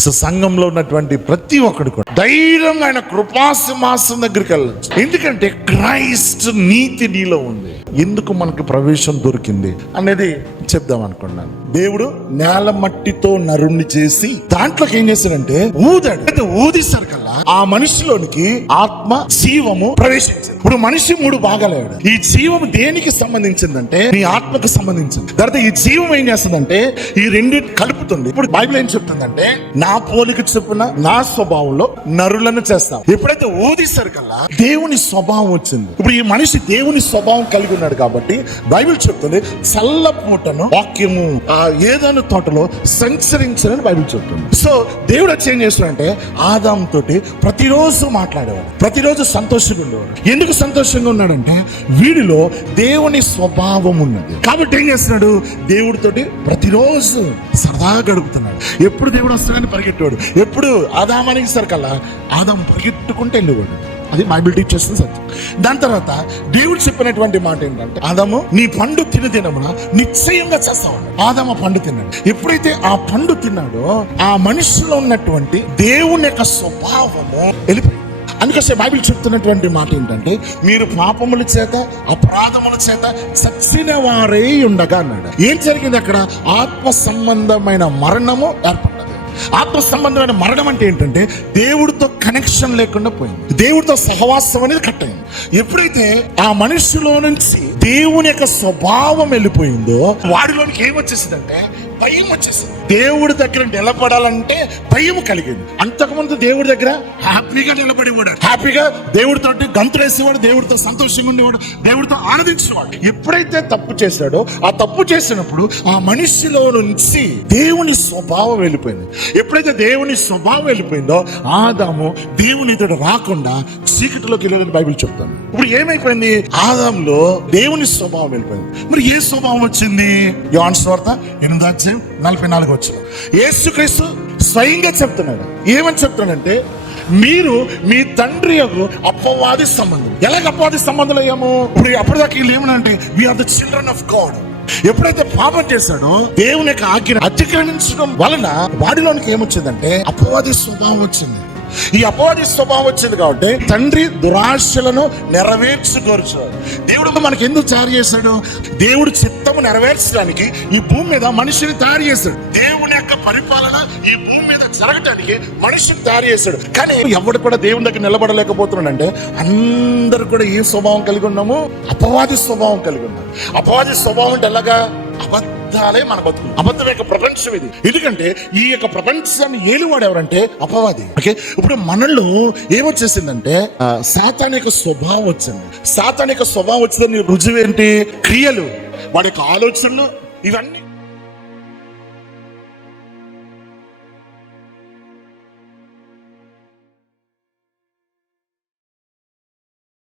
So సంఘంలో ఉన్నటువంటి ప్రతి ఒక్కడు కూడా ధైర్యంగా ఆయన కృపాసింహాసం దగ్గరికి వెళ్ళచ్చు. ఎందుకంటే క్రైస్ట్ నీతి నీలో ఉంది. ఎందుకు మనకి ప్రవేశం దొరికింది అనేది చెప్దాం అనుకున్నాను. దేవుడు నేల మట్టితో నరుణ్ణి చేసి దాంట్లోకి ఏం చేశాడంటే ఊదాడు. అయితే ఊదిస్తారు కదా. ఆ మనిషిలోనికి ఆత్మ జీవము ప్రవేశించింది. ఇప్పుడు మనిషి మూడు భాగాలయ్యాడు. ఈ జీవము దేనికి సంబంధించిందంటే నీ ఆత్మకు సంబంధించింది. తర్వాత ఈ జీవం ఏం చేస్తుందంటే ఈ రెండు కలుపుతుంది. ఇప్పుడు బైబిల్ ఏం చెప్తుందంటే నా పోలిక చొప్పున నా స్వభావంలో నరులను చేస్తాం ఎప్పుడైతే ఊదిస్తారు కల్లా దేవుని స్వభావం వచ్చింది. ఇప్పుడు ఈ మనిషి దేవుని స్వభావం కలిగి ఉన్నాడు కాబట్టి బైబిల్ చెప్తుంది చల్ల పూటను వాక్యము ఆ ఏదైనా తోటలో సంచరించని బైబిల్ చెప్తుంది. సో దేవుడు వచ్చి ఏం చేస్తాడంటే ఆదాం తోటి ప్రతిరోజు మాట్లాడేవాడు ప్రతిరోజు సంతోషంగా ఉండేవాడు. ఎందుకు సంతోషంగా ఉన్నాడంటే వీడిలో దేవుని స్వభావం ఉన్నది. కాబట్టి ఏం చేస్తున్నాడు? దేవుడితోటి ప్రతిరోజు సరదా గడుపుతున్నాడు. ఎప్పుడు దేవుడు వస్తాడని పరిగెట్టేవాడు. ఎప్పుడు ఆదామానికి సరికల్లా ఆదాం పరిగెట్టుకుంటే వెళ్ళేవాడు. అది బైబిల్ టీచ్ చేస్తుంది సత్యం దాని తర్వాత దేవుడు చెప్పినటువంటి మాట ఏంటంటే ఆదము నీ పండు తిని తినమున నిశ్చయంగా చేస్తావు. ఆదమ పండు తిన్నాడు. ఎప్పుడైతే ఆ పండు తిన్నాడో ఆ మనిషిలో ఉన్నటువంటి దేవుని యొక్క స్వభావము వెళ్ళిపోయింది. అందుకోసం బైబిల్ చెప్తున్నటువంటి మాట ఏంటంటే మీరు పాపముల చేత అపరాధముల చేత చచ్చిన వారే ఉండగా అన్నాడు. ఏం జరిగింది అక్కడ? ఆత్మ సంబంధమైన మరణము ఏర్పడ్డది ఆత్మ సంబంధమైన మరణం అంటే ఏంటంటే దేవుడితో కనెక్షన్ లేకుండా పోయింది. దేవుడితో సహవాసం అనేది కట్ అయింది. ఎప్పుడైతే ఆ మనిషిలో నుంచి దేవుని యొక్క స్వభావం వెళ్ళిపోయిందో వాడిలోనికి ఏమొచ్చేసిందంటే భయం వచ్చేసింది. దేవుడి దగ్గర నిలబడాలంటే భయం కలిగింది. అంతకుముందు దేవుడి దగ్గర హ్యాపీగా నిలబడేవాడు. హ్యాపీగా దేవుడితో గంతులేసేవాడు దేవుడితో సంతోషంగా ఉండేవాడు దేవుడితో ఆనందించేవాడు. ఎప్పుడైతే తప్పు చేశాడో ఆ తప్పు చేసినప్పుడు ఆ మనిషిలో నుంచి దేవుని స్వభావం వెళ్ళిపోయింది. ఎప్పుడైతే దేవుని స్వభావం వెళ్ళిపోయిందో ఆదాము దేవుని ఎదుట రాకుండా చీకటిలోకి వెళ్ళదని బైబిల్ చెప్తాను ఇప్పుడు ఏమైపోయింది? ఆదాంలో దేవుని స్వభావం వెళ్ళిపోయింది. మరి ఏ స్వభావం వచ్చింది? యోన్ స్వార్త ఎనిమిది అధ్యాయం నలభై నాలుగు వచ్చిన యేసుక్రీస్తు స్వయంగా చెప్తున్నాడు. ఏమని చెప్తున్నాడంటే మీరు మీ తండ్రి యొక్క అపవాది సంబంధం. ఎలాగ అపవాది సంబంధం అయ్యాము? ఇప్పుడు అప్పటిదాకా వీళ్ళు ఏమనంటే we are the children of God ఎప్పుడైతే పాపం చేశాడో దేవుని యొక్క ఆజ్ఞ అతిక్రమించడం వలన వాడిలోనికి ఏమొచ్చిందంటే అపవాది స్వభావం వచ్చింది. ఈ అపవాది స్వభావం వచ్చింది కాబట్టి తండ్రి దురాశలను నెరవేర్చుకోవచ్చు దేవుడు మనకి ఎందుకు తయారు చేశాడు? దేవుడు చిత్తము నెరవేర్చడానికి ఈ భూమి మీద మనిషిని తయారు చేశాడు. దేవుని యొక్క పరిపాలన ఈ భూమి మీద జరగటానికి మనిషిని తయారు చేశాడు. కానీ ఎవడు కూడా దేవుని దగ్గర నిలబడలేకపోతున్నాడంటే అందరు కూడా ఏ స్వభావం కలిగి ఉన్నాము? అపవాది స్వభావం కలిగి ఉన్నాం. అపవాది స్వభావం అంటే ఎలాగా? అబద్ధాలే మన బతుకు అబద్ధం యొక్క ప్రపంచం ఇది. ఎందుకంటే ఈ యొక్క ప్రపంచాన్ని ఏలువాడు ఎవరంటే అపవాది. ఓకే? ఇప్పుడు మనలో ఏమొచ్చేసిందంటే ఆ, సాతానిక స్వభావం వచ్చింది. సాతానిక స్వభావం వచ్చిందని రుజువు ఏంటి? క్రియలు. వాడి యొక్క ఆలోచనలు ఇవన్నీ